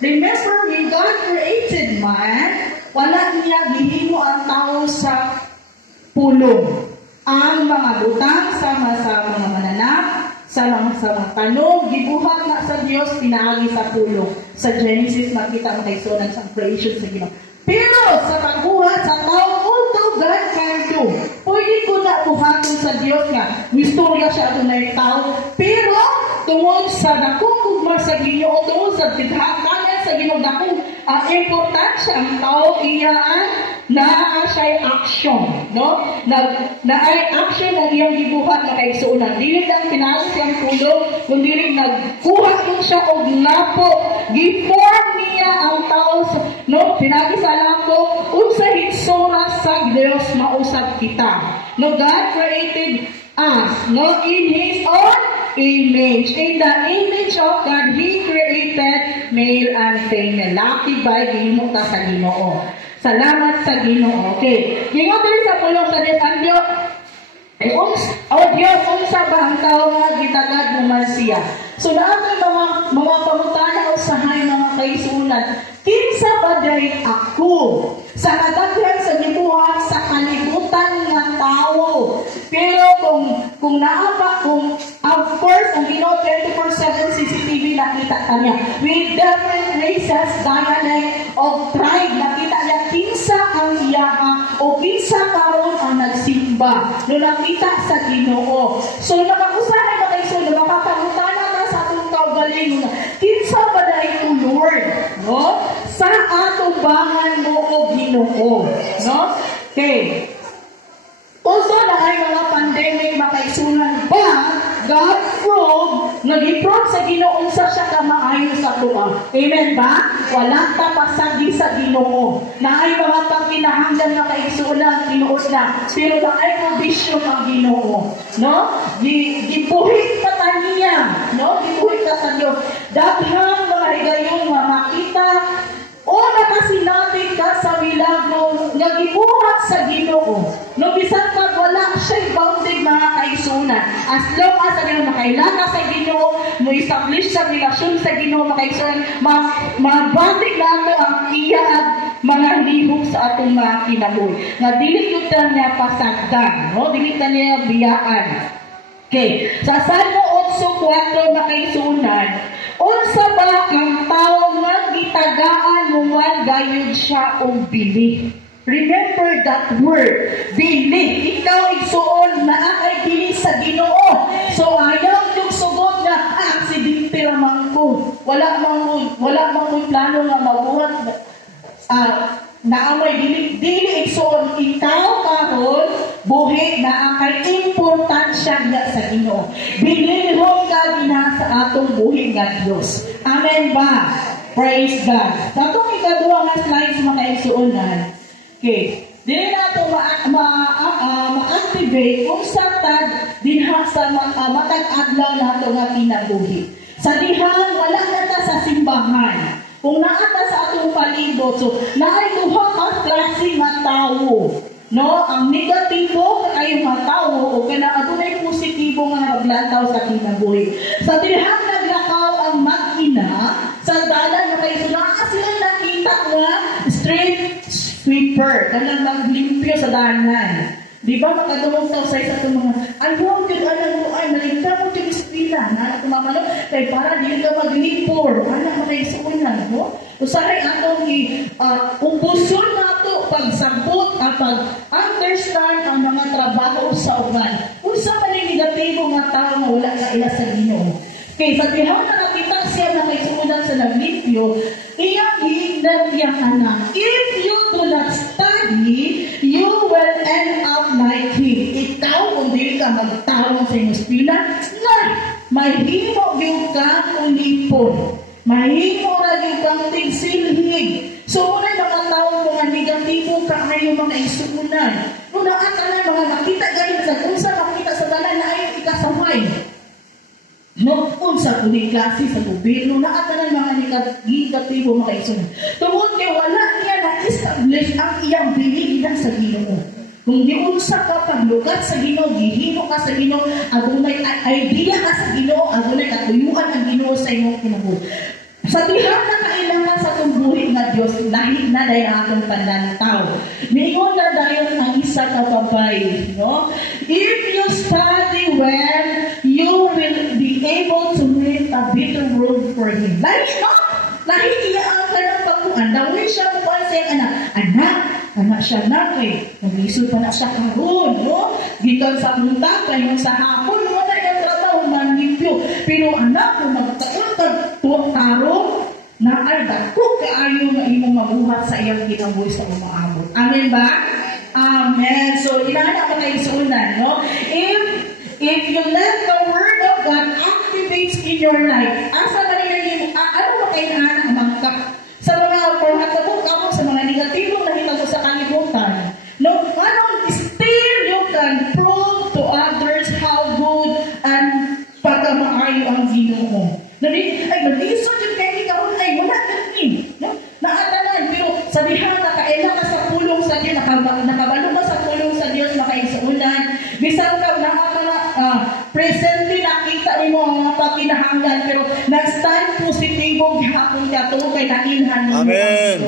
Remember, when God created man, wala niya gihimo ang tao sa pulong. Ang mga butang sama sa mga mananap, sa mga tanong, gibuhat na sa Diyos, pinaagi sa pulong. Sa Genesis, makita mo kay Sonan sa creation sa Ginoo. Pero sa pagbuhat sa tao, although God can do, pwede ko na buhaton sa Diyos nga, istorya siya ito na yung tao, pero tungod sa nakukugmar sa Ginoo, tungod sa bidhakanan sa Ginoo, importansya ang tao, iyaan na siya action, no? Na ay action na iyang gibuhat na kay Sonan. Dili lang pinalo siyang tulong, kundi rin nagkuha ko siya og lapo, giform niya ang tao, no? Pinagi sa lapo, unsa hitsura sa Dios mausab kita. No, God created us, no, in His own image. In the image of God, He created male and female. Laki ba gihimo ka sa Ginoo? Salamat sa Ginoo. Okay. Ginoo diri sa pulong sa Desandyo. Diyos, unsa ba ang tao nga gitagad mo man siya? So naatay mga pamutana usahay mga kaisunan. Kinsa ba dahil ako sa kadaghan sa gibuhat sa kalibutan nga tao? Pero kung naapa, of course, ang Ginoo 24/7 CCTV nakita kanya. With different races, dialect, of tribe, nakita niya kinsa ang iyaha o kinsa karon ang nagsimba. No nakita sa Ginoo. So nakakusahay ba kayo sa makapangutana na sa atong kaugalingon? Kinsa ba dahil ko Lord? No? Sa atong bangan mo o Ginoo. No? Okay. Also na ay mga pandemic makaisunan ba, God prove, nag-prove sa Ginoo sa siya kamaayo sa tuwa. Amen ba? Walang tapasagi sa Ginoo. Na ay mga pagkinahanglan na kaisunan, tinuod na. Pero na ay provision ang Ginoo. No? Gibuhit ka ta niya. No? Gibuhit ka sa Diyos. Daghang mga higayon nga makita o nakasinabi ka sa milagro nga gibuhat sa Ginoo. No, bisan pag wala siya'y bounded mga kaisunan. As long as ang makailaka sa Ginoo, mo establish sa relasyon sa Ginoo mga kaisunan, mabandig nato ang iya at mga lihok sa atong mga kinabuhi. Nga dili yun niya pasagdan, no? Dili niya biyaan. Okay. Sa Salmo 8:4 mga kaisunan, unsa ba ang tao nga gitagaan mo man gayud siya og bili? Remember that word, bili. Ikaw igsuon na ay bili sa Ginoo. So ayaw yung sugod na aksidente lamang ko. Wala mang plano nga mabuhat na amay dili igsuon ikaw karon buhi na ang kay importansya nga sa Ginoo. Bilihon ka dinha sa atong buhi nga Dios. Amen ba? Praise God. Katong ikaduha nga slides mga igsuonan. Okay. Dili nato ma-activate kung sa tad dinha sa matag adlaw nato nga kinabuhi. Sa dihang wala na ta sa simbahan. Kung naata sa atong palibot, so naay duha ka klase nga tawo. No, ang negatibo kay mga tawo o kana adunay positibo nga naglantaw sa kinabuhi. Sa dihang naglakaw ang makina sa dalan nga kay sila nakita nga street sweeper, kanang maglimpyo sa danan. Di ba makadungog sa isa sa mga ano mo ay naligta mo yung espila na kumamalo kay para di ka maglipor anak mo kay suunan no usahay atong ubuson nato pagsabot pag understand ang mga trabaho sa uban unsa man ni negatibo nga tao nga wala na ila sa Ginoo kay sa tihang nakita siya na kay suunan sa naglipyo iyang higdan iyang anak if you do not study you will end up like him. Ikaw, kung di ka magtawang sa iyong espila, na mahimo yung ka ulipon. Mahimo na yung kang tigsilhig. So, muna yung mga taong mga negatibo ka ngayon mga isuunan. Muna at mga makita ganyan sa unsa makita sa dalan na ayaw ikasamay. No, unsa kuning klase sa gobyerno na at mga negatibo mga isuunan. Tungod kay wala niya na-establish ang iyang biliginan sa Ginoo. Kung di unsa ka paglugat sa Ginoo, gihimo ka sa Ginoo, adunay idea ka sa Ginoo, adunay katuyuan ang Ginoo sa imong kinabuhi. Sa diha na kailangan sa tumbuhi nga Dios lahi na day atong panantaw. Mingon na dayon ang isa ka babae, no? If you study well, you will be able to make a better world for him. Lahi, no? Lahi iya ang kanang pagkuan. Dawin siya mo pa sa anak siya na kay nag-isod pa na siya karon, no? Gikan sa punta kayo sa hapon, wala yung trabaho manipyo. Pero anak, kung magtaon ka tarong, na ay dako kaayo nga imong mabuhat sa iyang kinabuhi sa umaabot. Amen ba? Amen. So, inana ka kayo sunan, no? If you let the Word of God activates in your life, asa ba rin ano ba kayo na amangka? Sa mga panghatabog ako, sa mga negatibong nakita ko sa kalibutan, no? Still you can prove to others how good and pagkamaayo ang Ginoo. Ay, mag-iso dyan kayo ikaw ay wala natin. No? Naatanan, pero sa diha na kailan ka sa pulong sa Diyos, nakabalo ka sa pulong sa Diyos, makaisunan, bisan ka presently nakita mo ang mga pagkinahanglan, pero nag-stand positibo gihapon ka to kay nailhan mo. Amen.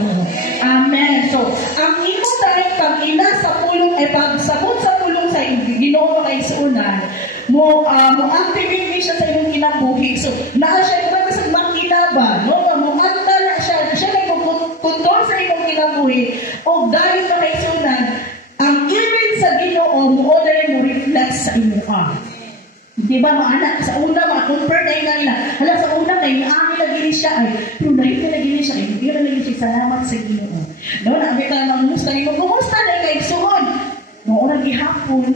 Amen. So, ang imo dahil pag-ina sa pulong, pagsabot sa pulong sa Ginoo makaisunan, mo activate siya sa iyong kinabuhi. So, naa siya ito sa makina ba? No? Mo anta na siya na kontrol sa iyong kinabuhi. O dahil na kaisunan, ang image sa Ginoo mo dahil mo reflect sa imo. Diba, maanak, sa una, compare na yung nila. Hala, sa una, kayo naami lagi siya ay, pero dahil na lagi siya ay, hindi na lagi siya, salamat sa Ginoo. No, naabi ka naman, kumusta na kayo suon? No, oras gihapon.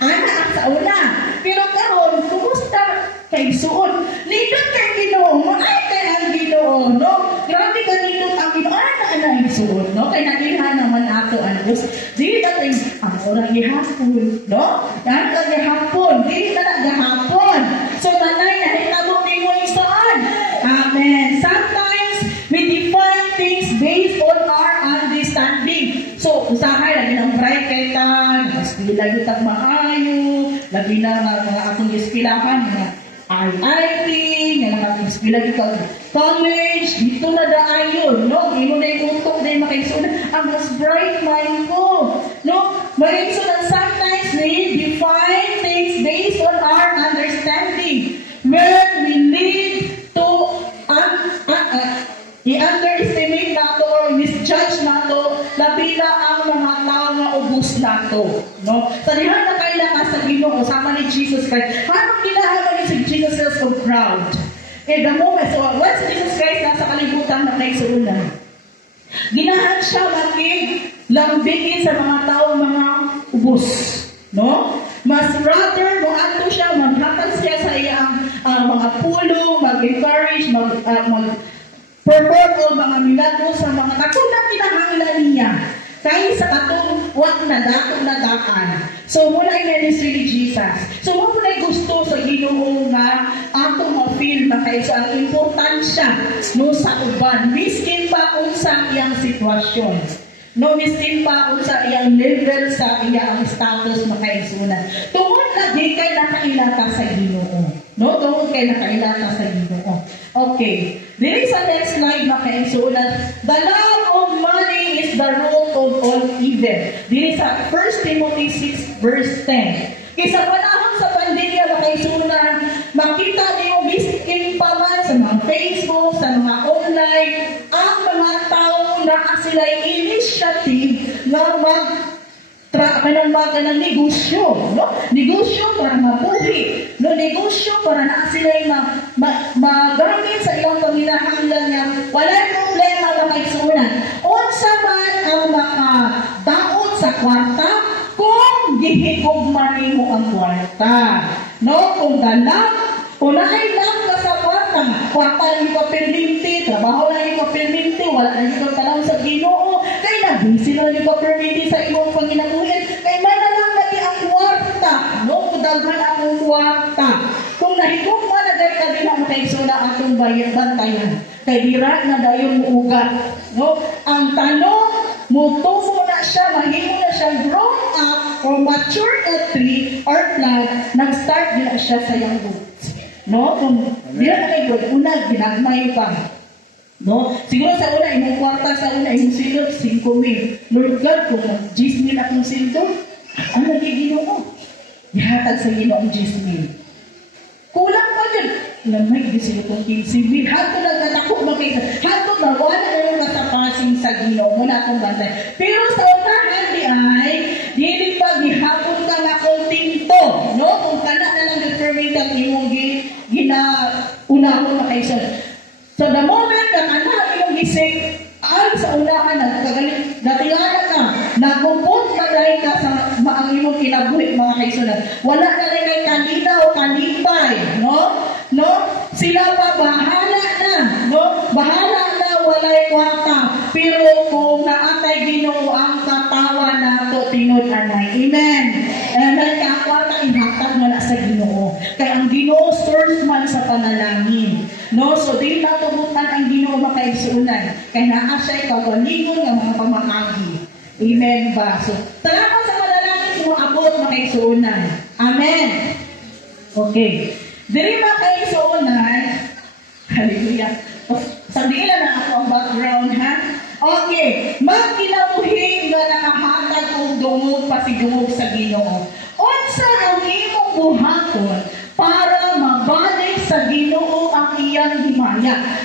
Anak sa una. Pero karon, kumusta kay suon? Nindot kay Ginoo, maay kay ang Ginoo, no? Grabe ka nindot ang Ginoo, ana ang suon, no? Kay nakihan naman ato ang Diyos. Dili na tayo, ang oras gihapon, no? Yan ka gihapon, dili na gihapon. So, nanay, nahitabo ni mo yung saan. Amen. Sometimes, we define things based on our understanding. So, usahay, lagi ng bright kay ta, nag-espila yung tagmaayo, lagi na mga akong espilahan, mga IIT, nga nag-espila yung college, dito na daayon, no? Ino na yung utok na yung makaisunan, ang mas bright mind ko, no? Makaisunan, sometimes we define things based on our understanding, where we need to i-underestimate nato or misjudge nato, labi na ang mga tao nga ubos nato, no? Sa dihan na kailangan sa Ginoo sama ni Jesus Christ. Anong ginahaman ni si Jesus of crowd? The moment, so once Jesus Christ nasa kalibutan na kaisunan, ginahan siya lambigin sa mga tao mga ubos, no? Mas rather, muadto siya, maghatag siya sa iyang mga pulo, mag-encourage, perform o mga milagro sa mga katulad kinahanglan niya kaysa katong wag na dato na daan. So, muna yung ministry ni Jesus. So, muna yung gusto sa Ginoo nga ato ma-feel na kaysa ang importansya no, sa uban. Miskin pa kung sa iyang sitwasyon. No, miskin pa kung sa iyang level, sa iyang status makaisunan. Tungod na di kay nakailata sa Ginoo. No, tungod kay nakailata sa Ginoo. Okay. Dili sa next slide makaisunan, the love of money is the root of all evil. Dili sa 1 Timothy 6 verse 10. Kaysa panahon sa pandemya makaisunan, makita niyo miskin pa man sa mga Facebook, sa mga online, ang mga tao na sila'y initiative na ng negosyo, no? Negosyo para mabuhi, no? Negosyo para na sila'y magamit sa iyong paminahanglan niya. Walang problema na kaisunan. Unsa man ang makadaot sa kwarta kung gihigugman mo ang kwarta, no? Kung dalang, unahay lang ka sa kwarta, kwarta lang yung perminti, trabaho lang yung perminti, wala lang yung tanong sa Ginoo, kaya nabisi lang yung perminti sa iyong panginabuhin, kaya manalang lagi ang kwarta, no? Kudalhan ang kwarta. Kung nahigugman na dahil ka din ang makaisuna atong bantayan, kaya dira na dayon mo ugat, no? Ang tanong, mutubo na siya, mahimo na siya grown up or mature na tree or plant, nag-start din siya sa iyang roots. No? Kung di na kayo, una, ginagmay ka. No? Siguro sa una, imong kwarta sa una, imong silot, 5,000. Lord God, kung 10,000 akong silot, ano nagigino mo? Ihatag sa Ginoo ang 10,000. Kulang pa dyan. Lamay, di sila kong 15,000. Hato nagtatakot makita. Hato na, wala na yung kasapasing sa Ginoo. Muna akong bantay. Pero sa unahan di ay, dili pa gihapon ka na kong tinto. No? Kung kana na lang determined ang imong ginaunahon makaison. So the moment na kana imong gising, ay sa unahan, nagkagalit, natingala ka, nagpupot ka dahil ka sa ang imong kinabuhi, mga kaisunan. Wala na rin kay kanina o kanipay, no? No? Sila pa bahala na, no? Bahala na, walay kwarta. Pero kung naatay Ginoo ang katawan na ito, tinud-anay. Amen. Amen. Kaya kwarta, ihatag mo na sa Ginoo. Kaya ang Ginoo, source man sa panalangin. No, so di natubutan ang Ginoo makaisunan. Kaya naa siya ikawalingon ng mga pamahagi. Amen ba? So, salamat sa manalangin mo abot makaisunan. Amen. Okay. Diri makaisunan. Hallelujah. Sabihin na ako ang background, ha? Okay. Magkinabuhi nga nakahatag og dungog pasigungog sa Ginoo. Unsa ang imong buhaton para mabalik sa Ginoo ang iyang himaya?